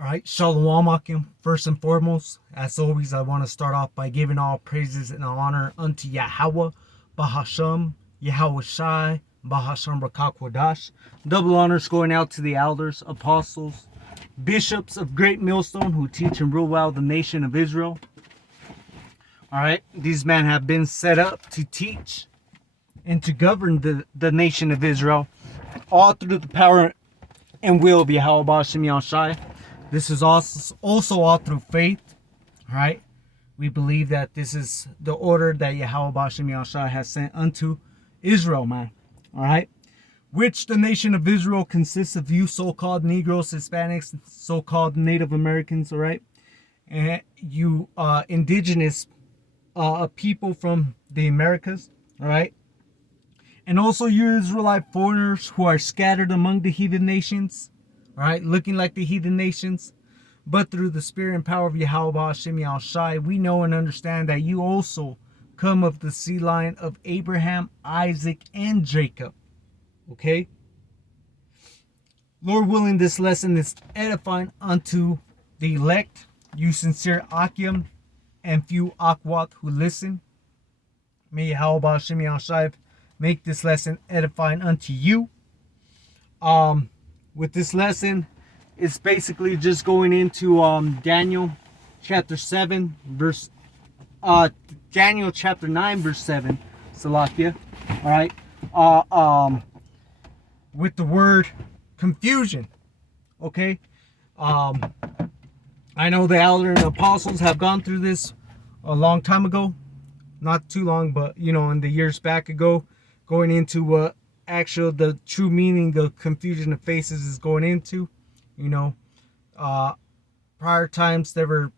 All right, Shalom Akim. First and foremost, as always, I want to start off by giving all praises and honor unto Yahweh, Bahasham, Yahweh Shai, Bahasham Rakakwadash. Double honors going out to the elders, apostles, bishops of Great Millstone who teach and rule well the nation of Israel. All right, these men have been set up to teach and to govern the nation of Israel, all through the power and will of Yahweh Bahasham Yahshai. This is also all through faith, right? We believe that this is the order that Yahweh Bashem Yahshua has sent unto Israel, man. All right? Which the nation of Israel consists of you so-called Negroes, Hispanics, so-called Native Americans, all right? And you indigenous people from the Americas, all right? And also you Israelite foreigners who are scattered among the heathen nations, all right, looking like the heathen nations, but through the spirit and power of Yahweh Hashem Yahushai, we know and understand that you also come of the seed line of Abraham, Isaac, and Jacob. Okay? Lord willing, this lesson is edifying unto the elect, you sincere Akim, and few Akwat who listen. May Yahweh Hashem Yahushai make this lesson edifying unto you. With this lesson, it's basically just going into Daniel chapter 7 verse Daniel chapter 9 verse 7, Salakia. All right. With the word confusion. Okay. I know the elder and apostles have gone through this a long time ago. Not too long, but in the years back ago, going into what the true meaning of confusion of faces is going into. Prior times there were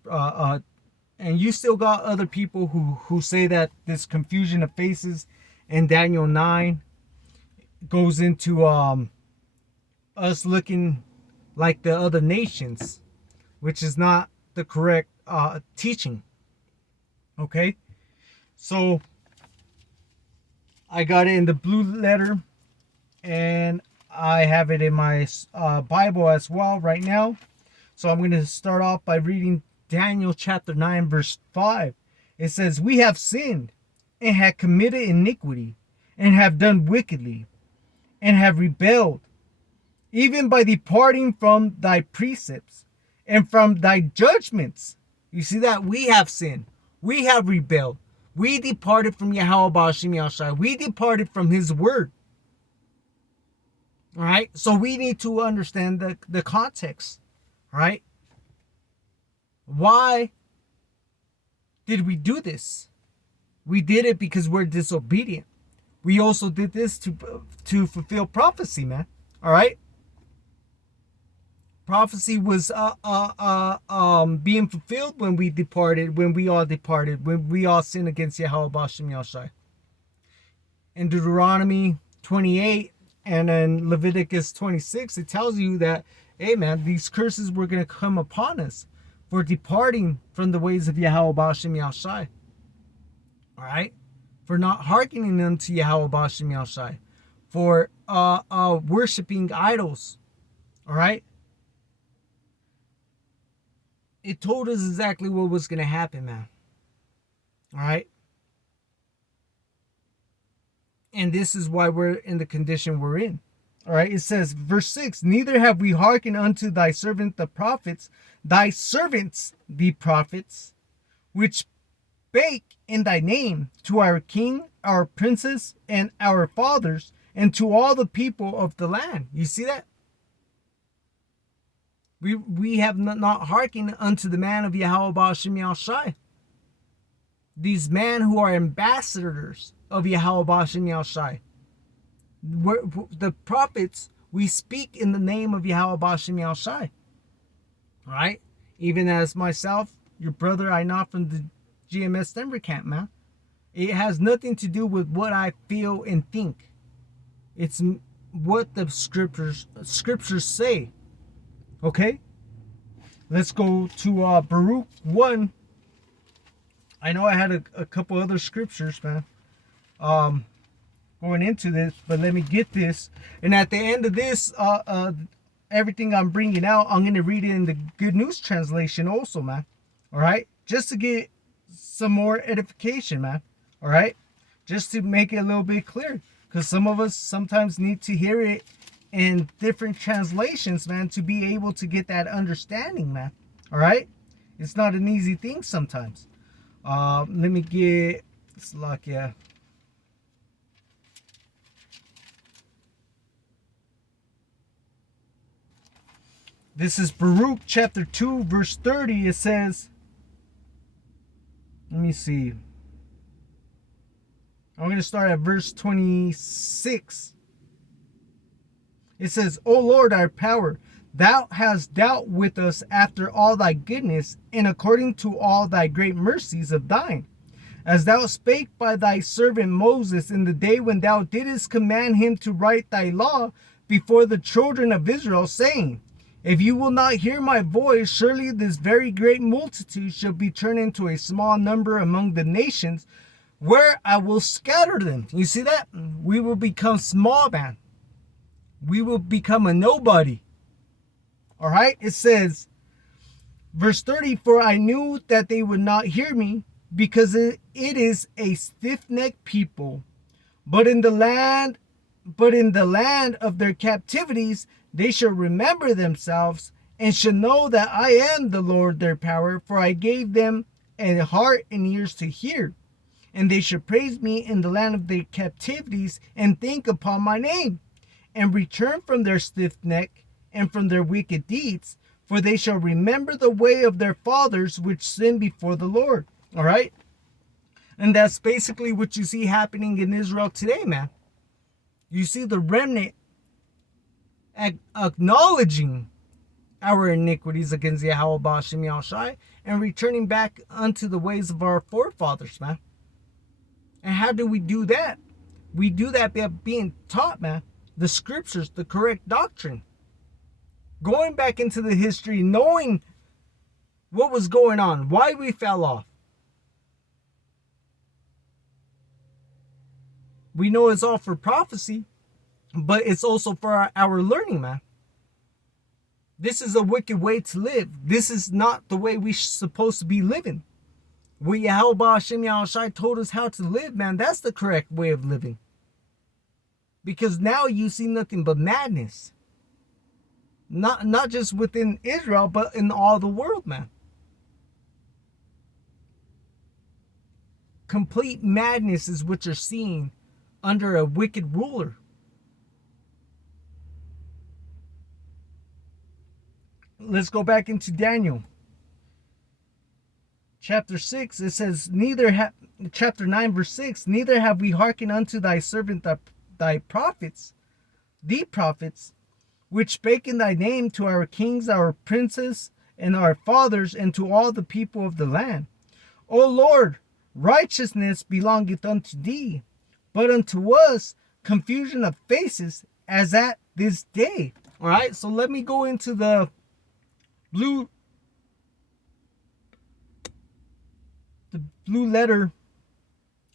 and you still got other people who say that this confusion of faces in Daniel 9 goes into us looking like the other nations, which is not the correct teaching. Okay, so I got it in the blue letter, and I have it in my Bible as well right now. So I'm going to start off by reading Daniel chapter 9 verse 5. It says, "We have sinned and have committed iniquity and have done wickedly and have rebelled, even by departing from thy precepts and from thy judgments." You see that? We have sinned. We have rebelled. We departed from Yahweh Ba'ashim Yahshai. We departed from his word. All right, so we need to understand the context, right? Why did we do this? We did it because we're disobedient. We also did this to fulfill prophecy, man. All right, prophecy was being fulfilled when we departed, when we all sinned against Yahweh Bashim Yahshai. In Deuteronomy 28. And in Leviticus 26, it tells you that, hey man, these curses were going to come upon us for departing from the ways of Yahweh Bashim Yahshai. All right? For not hearkening unto Yahweh Bashim Yahshai. For worshiping idols. All right? It told us exactly what was going to happen, man. All right? And this is why we're in the condition we're in. All right, it says, verse 6, "Neither have we hearkened unto thy servant the prophets, thy servants the prophets, which spake in thy name to our king, our princes, and our fathers, and to all the people of the land." You see that? We have not hearkened unto the man of Yahweh Ba'ashim Yahshai. These men who are ambassadors of Yahweh Ba'ashim Yahshai. The prophets, we speak in the name of Yahweh Ba'ashim Yahshai. All right? Even as myself, your brother, I know from the GMS Denver camp, man. It has nothing to do with what I feel and think. It's what the scriptures say. Okay? Let's go to Baruch 1. I know I had a couple other scriptures, man, going into this, but let me get this. And at the end of this, everything I'm bringing out, I'm going to read it in the Good News Translation also, man. All right? Just to get some more edification, man. All right? Just to make it a little bit clear. Because some of us sometimes need to hear it in different translations, man, to be able to get that understanding, man. All right? It's not an easy thing sometimes. Let me get Slovakia. This is Baruch chapter 2, verse 30. It says, let me see. I'm going to start at verse 26. It says, O Lord, our power, thou hast dealt with us after all thy goodness, and according to all thy great mercies of thine, as thou spake by thy servant Moses in the day when thou didst command him to write thy law before the children of Israel, saying, if you will not hear my voice, surely this very great multitude shall be turned into a small number among the nations, where I will scatter them. You see that? We will become small, man. We will become a nobody. All right? It says, verse 30, for I knew that they would not hear me, because it is a stiff-necked people. But in the land of their captivities, they shall remember themselves, and shall know that I am the Lord their power, for I gave them a heart and ears to hear. And they shall praise me in the land of their captivities, and think upon my name, and return from their stiff neck and from their wicked deeds, for they shall remember the way of their fathers which sinned before the Lord. All right? And that's basically what you see happening in Israel today, man. You see the remnant acknowledging our iniquities against Yahweh Ba'ashem Yahushai and returning back unto the ways of our forefathers, man. And how do we do that? We do that by being taught, man, the scriptures, the correct doctrine. Going back into the history, knowing what was going on, why we fell off. We know it's all for prophecy, but it's also for our learning, man. This is a wicked way to live. This is not the way we're supposed to be living. What Yahweh Ba'ashem Yahushai told us how to live, man, that's the correct way of living. Because now you see nothing but madness. Not just within Israel, but in all the world, man. Complete madness is what you're seeing under a wicked ruler. Let's go back into Daniel. Chapter 6, it says, chapter 9, verse 6, neither have we hearkened unto thy servant thy prophets, the prophets, which spake in thy name to our kings, our princes, and our fathers, and to all the people of the land. O Lord, righteousness belongeth unto thee, but unto us confusion of faces as at this day. All right, so let me go into the blue letter,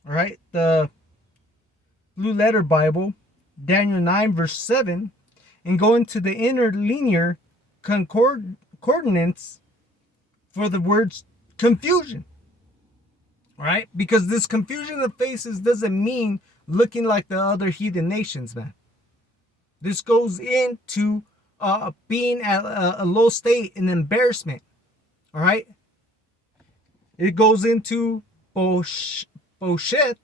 all right, the blue letter Bible, Daniel 9, verse 7, and go into the interlinear concordance for the words confusion. All right, because this confusion of faces doesn't mean looking like the other heathen nations, man. This goes into being at a low state and embarrassment. All right, it goes into Bosheth.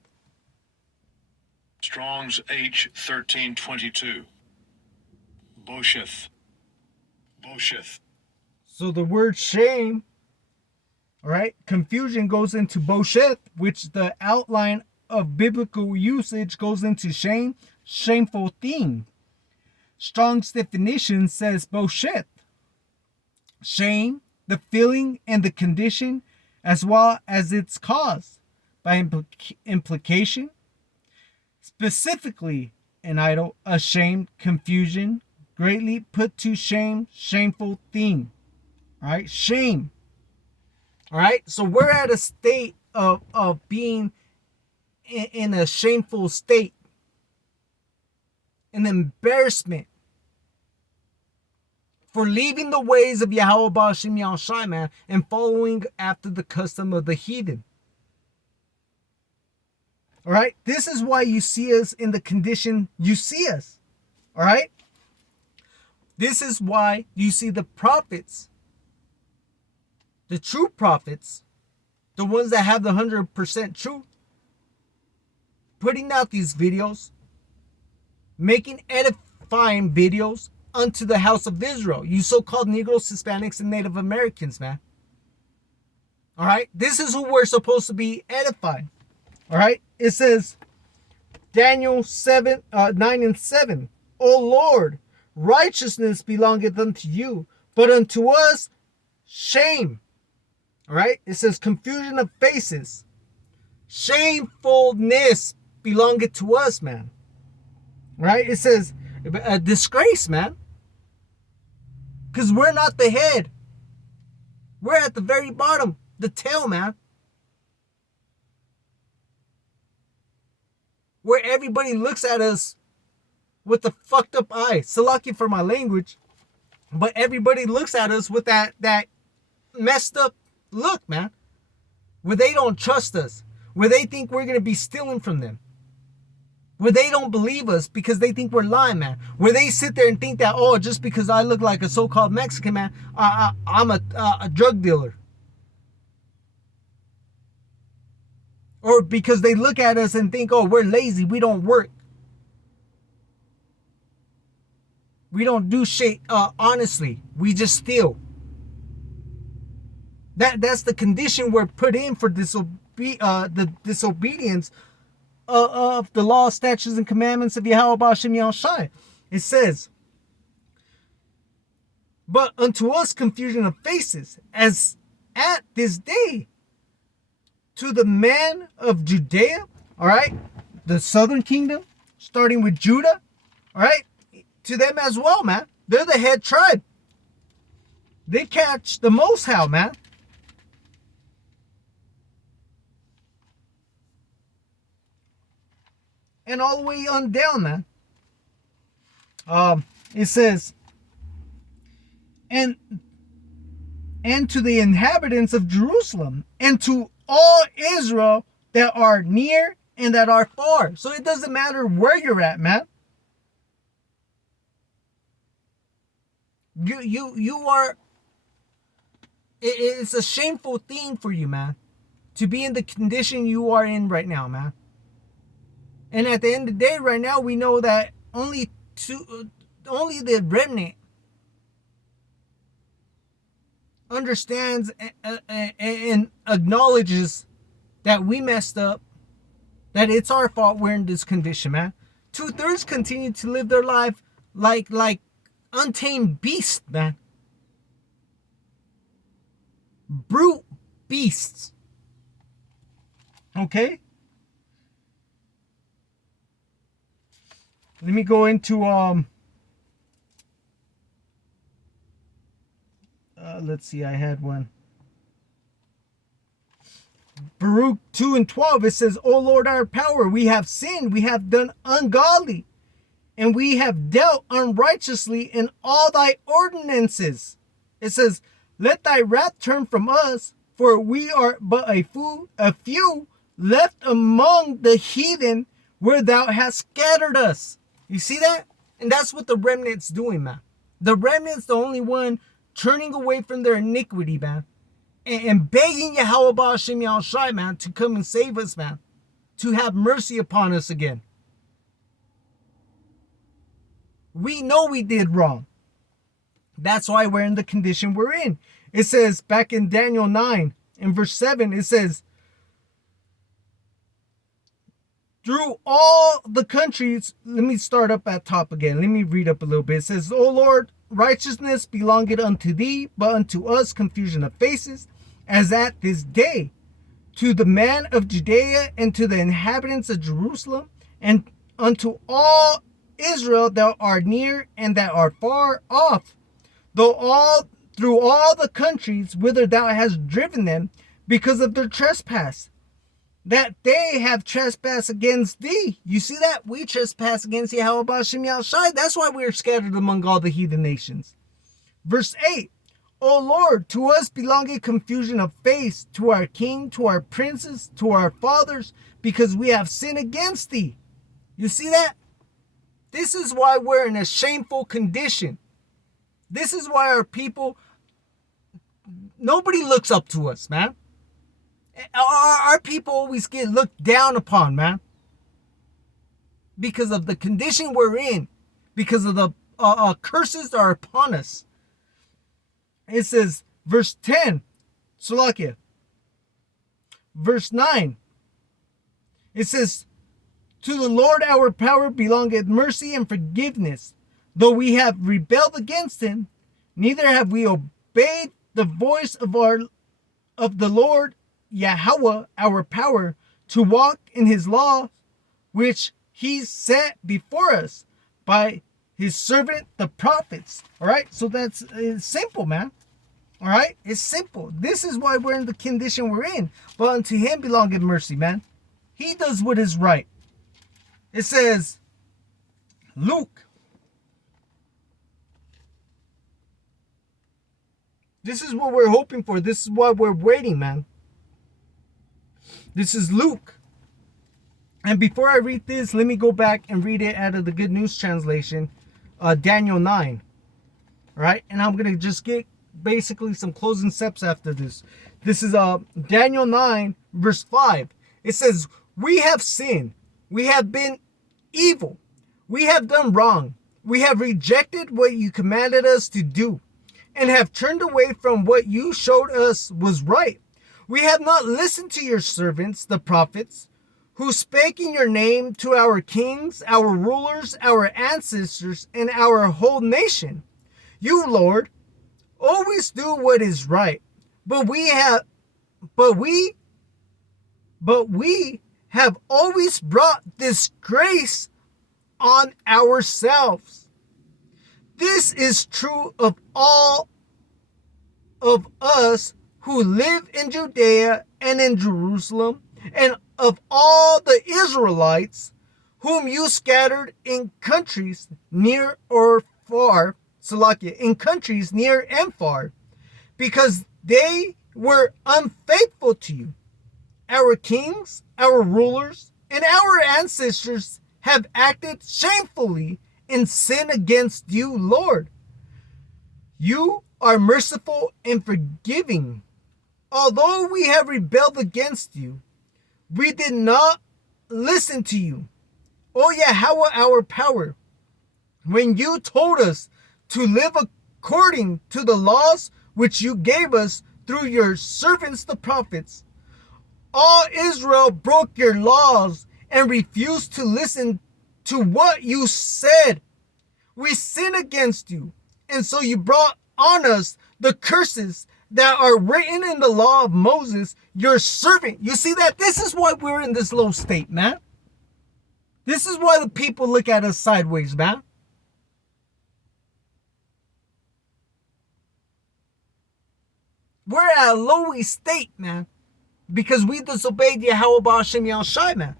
Strong's H1322. Bosheth. So the word shame, all right, confusion goes into Bosheth, which the outline of biblical usage goes into shame, shameful thing. Strong's definition says Bosheth, shame, the feeling and the condition, as well as its cause. By implication, specifically an idol, ashamed, confusion, greatly put to shame, shameful thing. All right, shame. All right, so we're at a state of being in a shameful state, an embarrassment. for leaving the ways of Yahweh Ba'ashim Yahushai, man, and following after the custom of the heathen. All right? This is why you see us in the condition you see us. All right? This is why you see the prophets, the true prophets, the ones that have the 100% truth, putting out these videos, making edifying videos unto the house of Israel. You so-called Negroes, Hispanics, and Native Americans, man. All right? This is who we're supposed to be edifying. All right? It says, Daniel 9:7, O Lord, righteousness belongeth unto you, but unto us shame. All right? It says confusion of faces. Shamefulness belongeth to us, man. Right? It says a disgrace, man. Because we're not the head. We're at the very bottom. The tail, man. Where everybody looks at us with the fucked up eye. Salaki for my language. But everybody looks at us with that messed up look, man. Where they don't trust us. Where they think we're going to be stealing from them. Where they don't believe us because they think we're lying, man. Where they sit there and think that, oh, just because I look like a so-called Mexican, man, I'm a drug dealer. Or because they look at us and think, oh, we're lazy, we don't work. We don't do shit honestly. We just steal. That's the condition we're put in for the disobedience of the law, statutes, and commandments of Yahweh Ba'ashim Yahushai. It says, but unto us confusion of faces, as at this day, to the man of Judea, all right, the southern kingdom, starting with Judah, all right, to them as well, man. They're the head tribe. They catch the most how, man. And all the way on down, man. It says, and to the inhabitants of Jerusalem, and to all Israel that are near and that are far. So it doesn't matter where you're at, man. You are. It's a shameful thing for you, man, to be in the condition you are in right now, man. And at the end of the day, right now, we know that only the remnant understands and acknowledges that we messed up, that it's our fault we're in this condition, man. 2/3 continue to live their life like untamed beasts, man. Brute beasts. Okay? Let me go into let's see, I had one. Baruch 2:12, it says, O Lord our power, we have sinned, we have done ungodly, and we have dealt unrighteously in all thy ordinances. It says, let thy wrath turn from us, for we are but a few left among the heathen where thou hast scattered us. You see that? And that's what the remnant's doing, man. The remnant's the only one turning away from their iniquity, man. And begging Yahweh Ba'ashim Yahushai, man, to come and save us, man. To have mercy upon us again. We know we did wrong. That's why we're in the condition we're in. It says back in Daniel 9, in verse 7, it says, through all the countries, let me start up at top again. Let me read up a little bit. It says, O Lord, righteousness belongeth unto thee, but unto us confusion of faces, as at this day, to the man of Judea and to the inhabitants of Jerusalem, and unto all Israel that are near and that are far off, through all the countries whither thou hast driven them, because of their trespass, that they have trespassed against thee. You see that? We trespass against Yahweh Ba'ashim Yahushai. That's why we are scattered among all the heathen nations. Verse 8. O Lord, to us belongeth confusion of face, to our king, to our princes, to our fathers, because we have sinned against thee. You see that? This is why we're in a shameful condition. This is why our people, nobody looks up to us, man. Our people always get looked down upon, man. Because of the condition we're in. Because of the curses that are upon us. It says, verse 10, Salakia. Verse 9. It says, to the Lord our power belongeth mercy and forgiveness. Though we have rebelled against him, neither have we obeyed the voice of the Lord Yahweh our power, to walk in his law, which he set before us by his servant the prophets. All right, so it's simple, man. All right, it's simple. This is why we're in the condition we're in. But unto him belongeth mercy, man. He does what is right. It says, Luke. This is what we're hoping for. This is why we're waiting, man. This is Luke. And before I read this, let me go back and read it out of the Good News Translation. Daniel 9. Right? And I'm going to just get basically some closing steps after this. This is Daniel 9 verse 5. It says, we have sinned. We have been evil. We have done wrong. We have rejected what you commanded us to do, and have turned away from what you showed us was right. We have not listened to your servants, the prophets, who spake in your name to our kings, our rulers, our ancestors, and our whole nation. You, Lord, always do what is right, but we have always brought disgrace on ourselves. This is true of all of us who live in Judea and in Jerusalem, and of all the Israelites whom you scattered in countries near or far, Salakia, in countries near and far, because they were unfaithful to you. Our kings, our rulers, and our ancestors have acted shamefully in sin against you, Lord. You are merciful and forgiving. Although we have rebelled against you, we did not listen to you, O Yahweh our power, when you told us to live according to the laws which you gave us through your servants the prophets. All Israel broke your laws and refused to listen to what you said. We sinned against you, and so you brought on us the curses that are written in the law of Moses, your servant. You see that? This is why we're in this low state, man. This is why the people look at us sideways, man. We're at a low state, man, because we disobeyed Yahweh Ba'ashem Yahushai, man.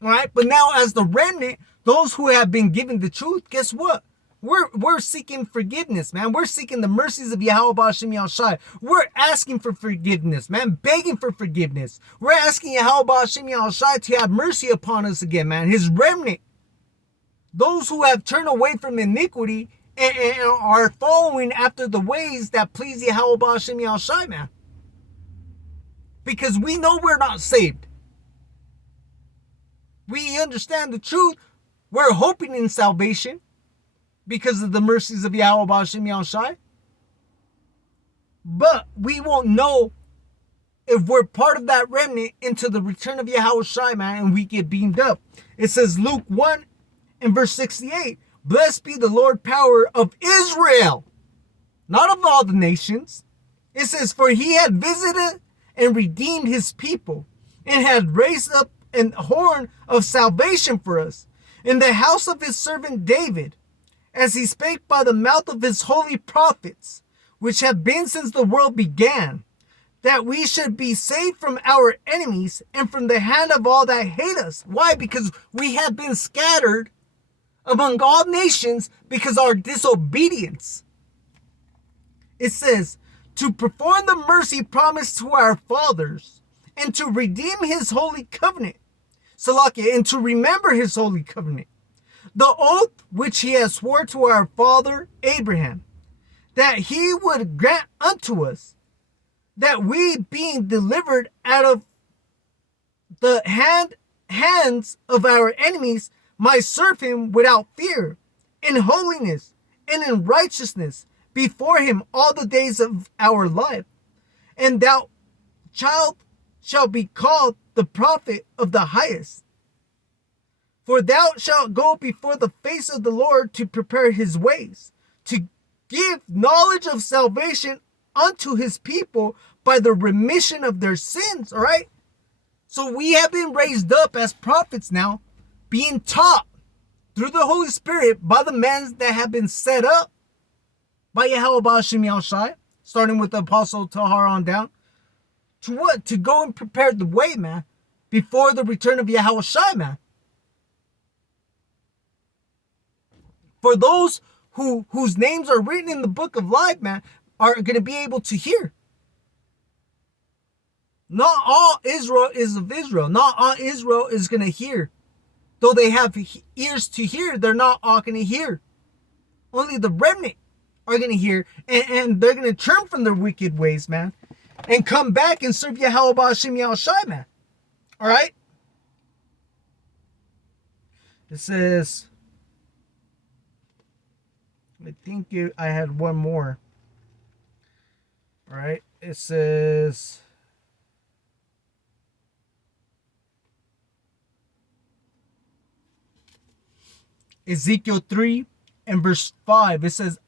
All right, but now as the remnant, those who have been given the truth, guess what? We're seeking forgiveness, man. We're seeking the mercies of Yahweh Ba'ashem Yahushai. We're asking for forgiveness, man. Begging for forgiveness. We're asking Yahweh Ba'ashem Yahushai to have mercy upon us again, man. His remnant. Those who have turned away from iniquity and are following after the ways that please Yahweh Ba'ashem Yahushai, man. Because we know we're not saved. We understand the truth. We're hoping in salvation because of the mercies of Yahweh Ba'ashem Yahushai. But we won't know if we're part of that remnant into the return of Yahushai, man, and we get beamed up. It says Luke 1 and verse 68, blessed be the Lord power of Israel, not of all the nations. It says, for he had visited and redeemed his people, and had raised up an horn of salvation for us in the house of his servant David, as he spake by the mouth of his holy prophets, which have been since the world began, that we should be saved from our enemies and from the hand of all that hate us. Why? Because we have been scattered among all nations because of our disobedience. It says, to perform the mercy promised to our fathers, and to redeem his holy covenant, Salakia, and to remember his holy covenant, the oath which he has sworn to our father Abraham, that he would grant unto us, that we, being delivered out of the hands of our enemies, might serve him without fear, in holiness and in righteousness before him all the days of our life. And thou, child, shall be called the prophet of the highest. For thou shalt go before the face of the Lord to prepare his ways, to give knowledge of salvation unto his people by the remission of their sins. All right. So we have been raised up as prophets now, being taught through the Holy Spirit by the men that have been set up by Yahweh Ba'ashim Yahushai, starting with the Apostle Tahar on down. To what? To go and prepare the way, man, before the return of Yahushai, man. For those whose names are written in the book of life, man, are going to be able to hear. Not all Israel is of Israel. Not all Israel is going to hear. Though they have ears to hear, they're not all going to hear. Only the remnant are going to hear, and they're going to turn from their wicked ways, man, and come back and serve Yahweh Ba'ashim Yahushai, man. All right? It says, I think I had one more. All right? It says, Ezekiel 3 and verse 5, it says,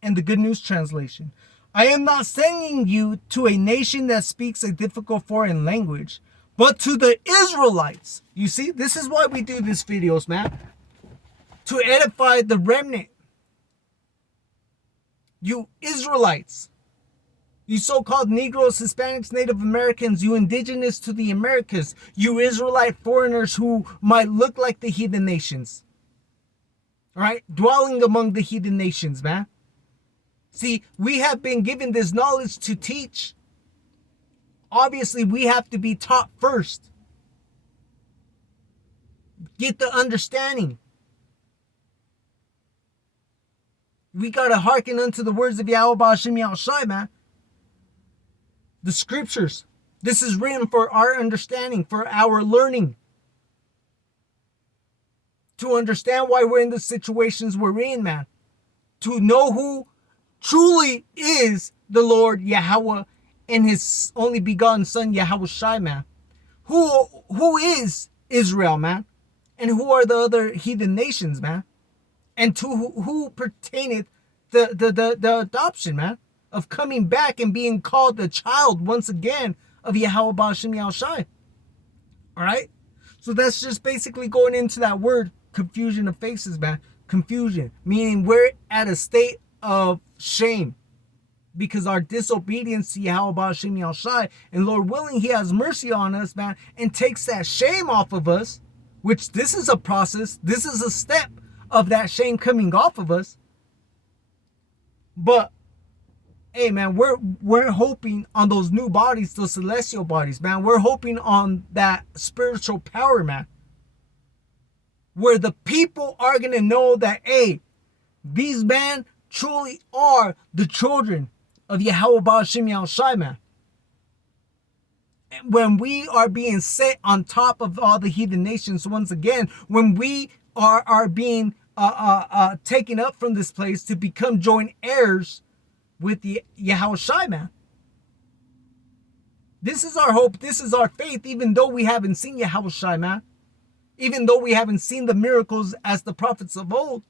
in the Good News Translation, I am not sending you to a nation that speaks a difficult foreign language, but to the Israelites. You see, this is why we do these videos, man. To edify the remnant. You Israelites. You so-called Negroes, Hispanics, Native Americans, you indigenous to the Americas, you Israelite foreigners who might look like the heathen nations. All right? Dwelling among the heathen nations, man. See, we have been given this knowledge to teach. Obviously, we have to be taught first. Get the understanding. We got to hearken unto the words of Yahweh Ba'ashim Yahushai, man. The scriptures. This is written for our understanding, for our learning. To understand why we're in the situations we're in, man. To know who truly is the Lord Yahweh and his only begotten son Yahushai, man. Who is Israel, man? And who are the other heathen nations, man? And to who pertaineth the adoption, man, of coming back and being called the child once again of Yahweh Ba'ashim Yahushai. All right? So that's just basically going into that word, confusion of faces, man. Confusion, meaning we're at a state of shame because our disobedience to Yahweh Ba'ashim Yahushai, and Lord willing, he has mercy on us, man, and takes that shame off of us, which this is a process, this is a step of that shame coming off of us. But hey, man, we're hoping on those new bodies, those celestial bodies, man. We're hoping on that spiritual power, man, where the people are gonna know that, hey, these men truly are the children of Yahweh Ba'ashim Yahushai, man. When we are being set on top of all the heathen nations once again, when we are being taken up from this place to become joint heirs with the Yahushai, man. This is our hope. This is our faith, even though we haven't seen Yahushai, man. Even though we haven't seen the miracles as the prophets of old.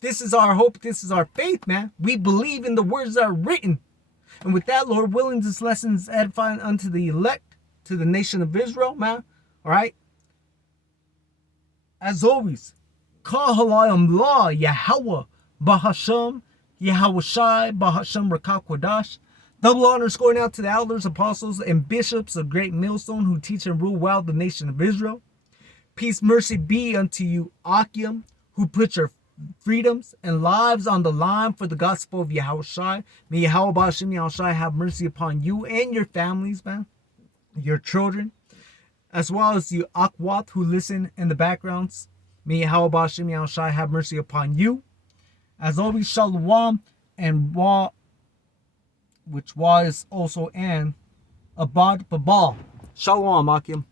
This is our hope. This is our faith, man. We believe in the words that are written. And with that, Lord willing, this lesson is edifying unto the elect, to the nation of Israel, man. All right? As always, Kahalayam La Yahweh Bahasham Yahushai Bahasham Rakakwadash. Double honors going out to the elders, apostles, and bishops of Great Millstone who teach and rule well the nation of Israel. Peace, mercy be unto you, Akim, who put your freedoms and lives on the line for the gospel of Yahweh Shai. May Yahweh Bashim Yahweh Shai have mercy upon you and your families, man, your children, as well as you Akwat who listen in the backgrounds. May Yahweh Bashim Yahweh Shai have mercy upon you. As always, Shalom and Wa, which Wa is also an Abad Babal. Shalom, Akim.